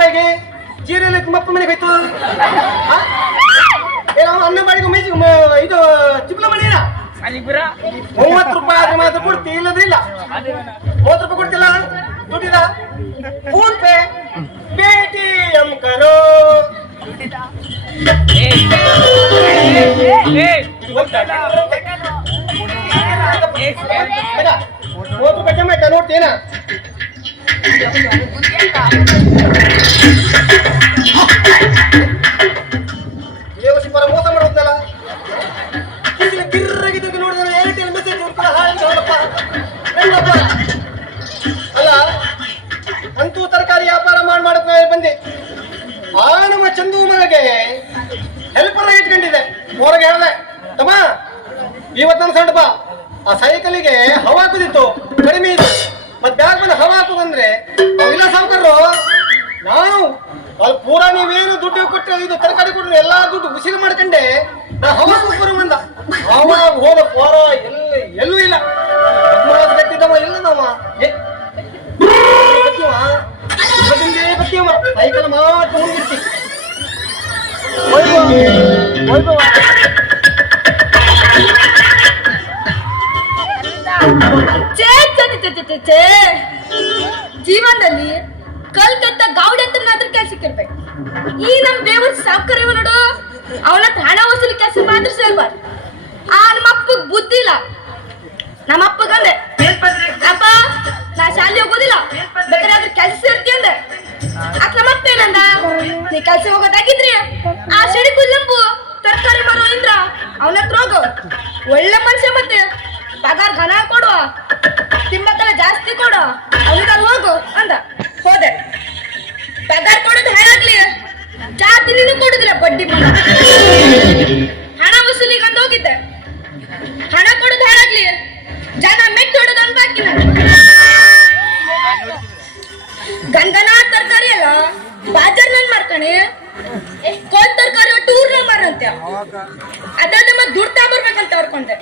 ಹಾಗೆ ಜೀರಲ್ಲಿ ತುಂಬ ಮನೆಗೆ ಹೋಯ್ತು ಅನ್ನ ಬಾಡಿಗೆ ಮೇಜಿ ಇದು ಚಿಪ್ಲ ಮನೆ ಮೂವತ್ತು ರೂಪಾಯಿ ಆದ್ರೆ ಮಾತ್ರ ಕೊಡ್ತಿ ಇಲ್ಲದ್ರೆ ಇಲ್ಲ ಮೂವತ್ತು ರೂಪಾಯಿ ಕೊಡ್ತಿಲ್ಲ ದುಡ್ಡಿದ ಫೋನ್ ಪೇ ಪೇಟಿಎಂ ಕರೋ ಮೂವತ್ತು ರೂಪಾಯಿ ಜಮಾ ಆಯ್ತಾ ನೋಡ್ತೀನ ಅಲ್ಲ, ಅಂತೂ ತರಕಾರಿ ವ್ಯಾಪಾರ ಮಾಡಿ ಮಾಡಕ್ಕೆ ಬಂದೆ. ಆ ನಮ್ಮ ಚಂದು ಮನೆಗೆ ಹೆಲ್ಪರ್ ಇಟ್ಕೊಂಡಿದ್ದೆ ಹೊರಗೆ ಹೇಳ್ದೆ, ತಮ್ಮ, ಇವತ್ತು ನನ್ನ ಸಣ್ಣ ಆ ಸೈಕಲಿಗೆ ಹವಾ ಕುದಿತ್ತು ಕಡಿಮೆ ಇತ್ತು ಮತ್ತೆ ಬ್ಯಾಗ್ ಬಂದು ಹವಾ ಹಾಕು ಬಂದ್ರೆ ಇಲ್ಲ ಸಾವುಕಾರರು, ನಾವು ಅಲ್ಲಿ ಪೂರ ನೀವೇನು ದುಡ್ಡು ಕೊಟ್ಟು ಇದು ತರಕಾರಿ ಕೊಟ್ಟರು ಎಲ್ಲಾ ದುಡ್ಡು ಉಸಿರು ಮಾಡ್ಕೊಂಡೆ ನಾ ಹವಾ ಬಂದ. ಹವಾ, ಹೋದ ಪೋರ ಎಲ್ಲೂ ಸೈಕಲ್ ಮಾತ್ರ ಹೋಗಿರ್ತಿ ಛೇ. ಜೀವನದಲ್ಲಿ ಕಲ್ತಂತ ಗೌಡ ಅಂತ ಮಾತ್ರ ಕೆಲ್ಸಕ್ಕಿರ್ಬೇಕು ಈ ನಮ್ ದೇವ್ರ ಸಾವುಕಾರ ನೋಡು. ಅವನ ಹಣ ವಸೂಲಿ ಕೆಲಸ ಮಾತ್ರ ಸೇರ್ಬಾರ್ದು. ಆ ನಮ್ಮ ಅಪ್ಪಗ್ ಬುದ್ಧಿ ಇಲ್ಲ. ನಮ್ಮ ಅಪ್ಪಗಂದೆ ಅಪ್ಪ ನಾ ಶಾಲೆ ಹೋಗೋದಿಲ್ಲ. ಬೇಕಾದ್ರೆ ಅದ್ರ ಕೆಲ್ಸ ಇರ್ತೀಯಂದ್ರೆ ಅಂದೆ. ಅಕ್ ಮತ್ತೇನಂದ ನೀ ಕೆಲ್ಸ ಹೋಗೋದಾಗಿದ್ರಿ ಆ ಸಿಡಿ ಕುಲ್ಲಂಬು ತರಕಾರಿ ಮಾರೋ ಇಂದ್ರ, ಅವನ ಹತ್ರ ಹೋಗು. ಒಳ್ಳೆ ಮನುಷ್ಯ ಮತ್ತೆ. ಪಗಾರ್ ಘನ ಕೊಡು. ತಿಂಬತ್ತಲ್ಲ ಜಾಸ್ತಿ ಕೊಡು. ಅವನಿಗೆ ಅಲ್ಲಿ ಹೋಗು ಅಂದ. ಹೋದೆ. ಪಗಾರ್ ಕೊಡೋದು ಹೇಳಾಗ್ಲಿ. ಚಾ ತಿನ್ನಿನೂ ಕೊಡುದಿಲ್ಲ, ಬಡ್ಡಿ ಮಗ ಮಾರಂತೆ ಅದಾದ ಮತ್ತೆ ದುಡ್ಡು ತಗೋಬರ್ಬೇಕಂತ ಅವ್ರಕೊಂಡೆ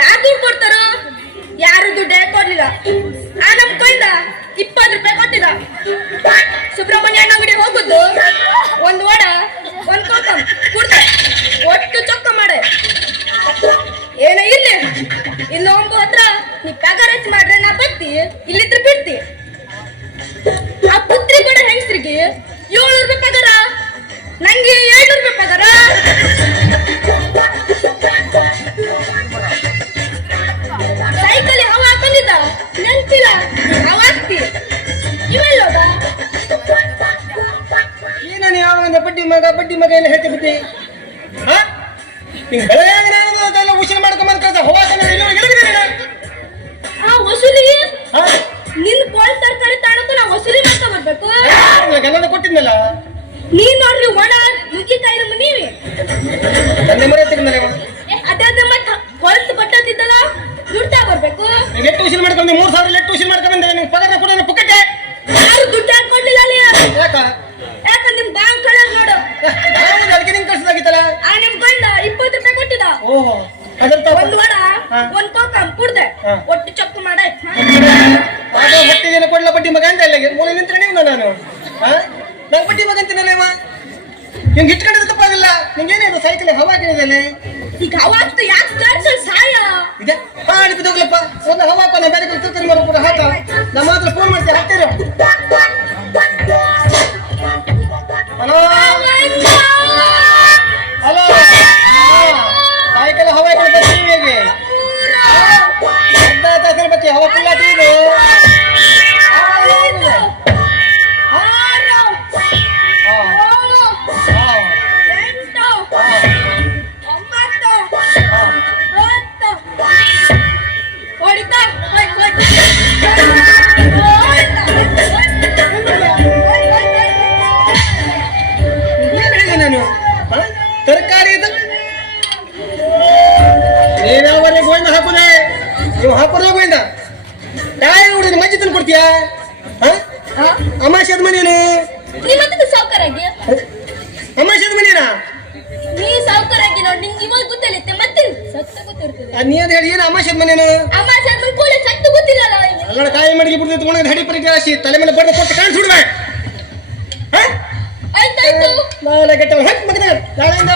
ಯಾರು ದುಡ್ಡು ಕೊಡ್ತಾರ, ಯಾರು ದುಡ್ಡು ಕೊಡ್ಲಿಲ್ಲ. ಆ ನಮ್ ಕೈಂದ ಇಪ್ಪತ್ತು ರೂಪಾಯಿ ಕೊಟ್ಟಿಲ್ಲ. ಸುಬ್ರಹ್ಮಣ್ಯ ಅಂಗಡಿ ಹೋಗುದು, ಒಂದ್ ವಡ, ಒಂದ್ ಕೋಕಂ ಕುಡ್ದೆ ಒಟ್ಟು ಚೊಕ್ಕ ಮಾಡೆ. ಏನ ಇಲ್ಲಿ ಇನ್ನೊಂಬು ಹತ್ರ ನೀ ಹೆಚ್ಚು ಮಾಡ್ರೆ ನಾ ಬತ್ತಿ ಇಲ್ಲಿದ್ರೆ ಬಿಡ್ತಿ. ಆ ಪುತ್ರಿ ಕೂಡ ಹೆಂಗಸ್ರಿಗೆ ಏಳ್ನೂರು ರೂಪಾಯಿ ಪಗಾರ. ನಂಗೆ ಮಗ ಬಡ್ಡಿ ಮಗ ಎಲ್ಲ ಹೇಳ್ತಿ ಬಿಟ್ಟಿ? ಹಾ? ನಿಂಗೆ ಬೆಳಗ್ಗೆ ಅದೆಲ್ಲ ಉಸಿರು ಮಾಡ್ಕೊಂಬಂದ್ ಕಳ್ಸ. ಹೋಗಾಕ ಆ ವಸೂಲಿ ಹಾ? ನಿನ್ ಕೋಲ್ ತರಕಾರಿ ತಾಣಕ್ಕೂ ನಾ ವಸೂಲಿ ಬರ್ಬೇಕು? ಕೊಟ್ಟಿದ್ನಲ್ಲ? ನೀನ್ ನೋಡ್ರಿ ಒಣ ನುಗ್ಗಿಕಾಯಿ ನಮ್ಮ ನೀವಿ ಮರೆ ಅದೇ ಮತ್ತ ಬಟ್ಟದಿದ್ದಲ್ಲ ಬರ್ಬೇಕು? ನೀವು ಎಷ್ಟು ಉಸಿರು ಮಾಡ್ಕೊಂಡೆ ಮೂರು ಸಾವಿರ ಎಷ್ಟು ಉಸಿರು ಮಾಡ್ಕೊಂಡೆ ನಿಂಗೆ ಪಗಾರ ಕೊಡೋಣ ಪುಕ್ಕಟ್ಟೆ ಯಾರು ದುಡ್ಡು ಹಾಕೊಂಡಿಲ್ಲ ಅಲ್ಲಿ ಯಾಕ ಯಾಕಂದ್ರೆ ನಿಮ್ ಬ್ಯಾಂಕ್ ಕಳ್ಳ ನೋಡು ನಾನು ಅದಕ್ಕೆ ನಿಂಗೆ ಕಳ್ಸದಾಗಿತ್ತಲ್ಲ ಆ ನಿಮ್ ಗಂಡ ಇಪ್ಪತ್ತು ರೂಪಾಯಿ ಕೊಟ್ಟಿದ ಓಹೋ. ಒಂದ್ ವಡ. ಒಂದ್ ಕುಡ್ದೆ. ಒಟ್ಟು ಕೊಡ್ಲ ಬಡ್ಡಿ ಮಗ ಅಂತ ಇಲ್ಲ ಮೂಲ ನಿಂತ್ರ ನಾನು ನಂಗೆ ಬಡ್ಡಿ ಮಗ ನಿಂಗೆ ತಪ್ಪಾಗಲ್ಲ. ನಿಂಗೇನೇನು ಸೈಕಲ್ ಈಗ ಅವಾಗ್ತು ಯಾಕೆ ಸಾಯ? ಇದೆ. ಒಂದು ಬೇರೆ ಕಡೆ ಹಾಕ ನಮ್ಮ ಹತ್ರ ಫೋನ್ ಮಾಡ್ತೀವಿ ಹಾಕ್ತೀರ? ತಾಸಿನ ಬಚ್ಚಿ ಹವಾ ಫುಲ್ ಹಾಕಿದ್ದು ಏನ್ ಹೇಳಿದೆ ನಾನು ಹ? ತರಕಾರಿ ಇದು ನೀನಾವರೆ ಗೋವಿಂದ ಹಾಕುದೆ ನೀವು ಹಾಕೋದೇ ಗೋವಿಂದ ಕೊಡ್ತೀಯಾ? ಅಮಾಶದ ಮನೇನು ಸೌಕರ್ಯ ಅಮಾಶದ ಮನೇನಾ ನೀ ಸೌಕರ್ಯ ನೋಡಿ ನಿಂಗೆ ಇವಾಗ ಗೊತ್ತಿಲ್ಲತ್ತೆ ಮತ್ತೆ ಸತ್ತ ಗೊತ್ತಿರ್ತದೆ. ನೀ ಅದ್ ಹೇಳಿ ಏನು ಅಮಾಶದ ಮನೇನು ಅಮ್ಮ ಜನ್ಮ ಕೂಲಿ ಸತ್ತು ಗೊತ್ತಿಲ್ಲಲ್ಲ ಅಲ್ಲಡ ಕಾಯಿ ಮಡಿಗೆ ಬಿಡ್ದು ತಗೊಂಡು ಹಡಿ ಪರೀಕ್ಷೆ ರಾಶಿ ತಲೆ ಮೇಲೆ ಬಡ್ದು ಕೊಟ್ಟು ಕಾಣಿಸ್ಬಿಡ್ವೆ ಹ? ನಾಳೆ ಕೆಟ್ಟವನು ಹೆಕ್ ಮಗನ ನಾಳೆಯಿಂದ